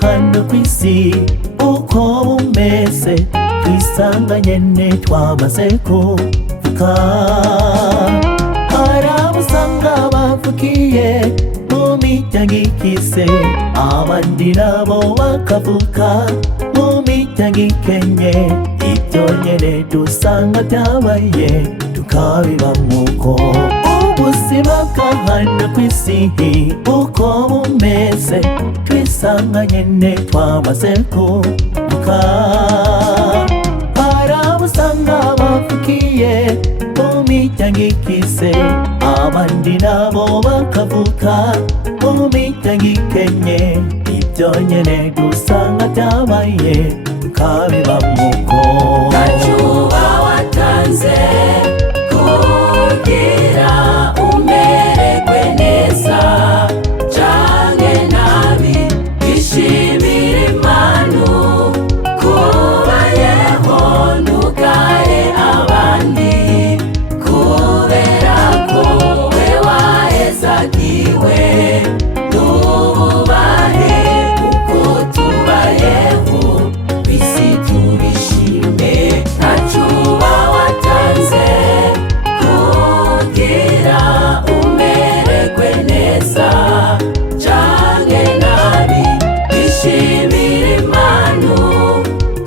hano kw'isi uko bumeze twisanga nyene twamaze kuvuka. Hari abo usanga bavukiye mu miryango ikize, abandi nabo bakavuka mu miryango ikenye. Ibyo nyene dusanga byabaye tukabibamwo. Ubuzima bwa hano kw'isi uko bumeze twisanga nyene twamaze kuvuka. Hari abo usanga bavukiye mu miryango ikize, abandi nabo bakavuka mu miryango ikenye. Ibyo nyene dusanga byabaye tukabibamwo. Ntacyo uba watanze kugira umererwe neza canke nabi, ishimire Imana kubayeho ntugaye abandi, kubera ko we wahezagiwe n'ububahe uko tubayeho kw'isi tubishime. Ntacyo uba watanze kugira umererwe neza canke nabi, ishimire Imana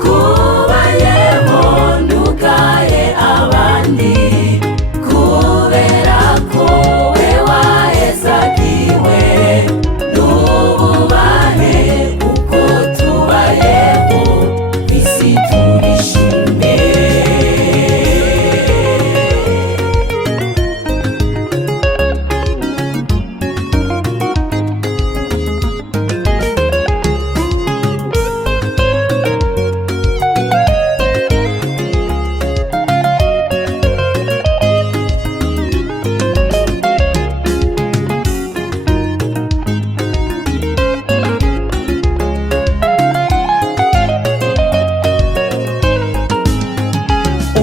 kubayeho ntugaye abandi, kubera ko we wahezagiwe n'ububahe uko tubayeho kw'isi tubishime.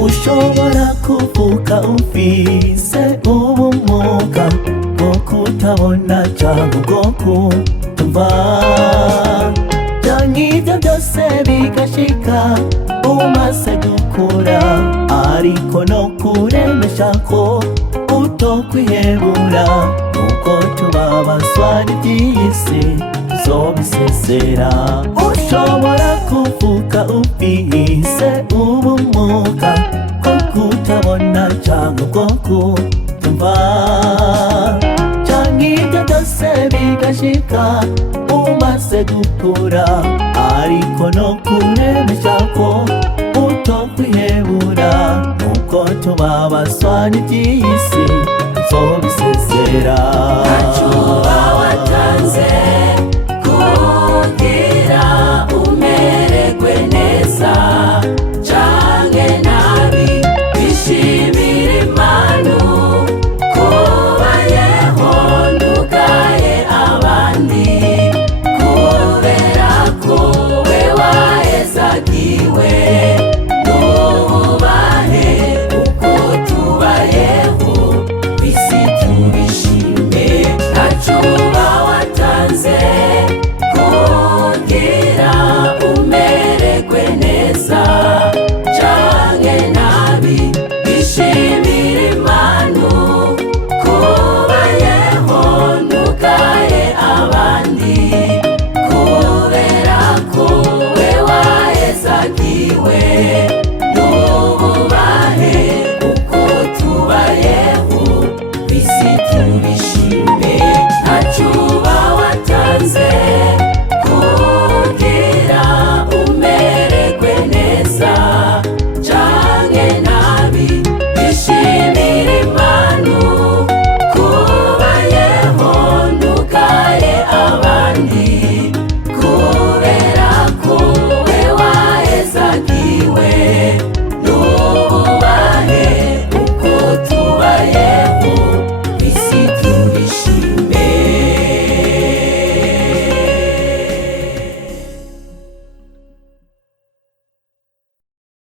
Ushobora kuvuka ufise ubumuga bwo kutabona canke bwo kutumva, canke ivyo byose bigashika umaze gukura, ariko no kuremesha ko utokwihebura. Uko tubabazwa n'ivy'isi tuzobisezera. Ushobora kuvuka ufise ubumuga bwo kutabona canke bwo kutumva, canke ivyo byose bigashika umaze gukura, ariko no kuremesha ko utokwihebura. Uko tubabazwa n'ivy'isi tuzobisezera. Ntacyo uba watanze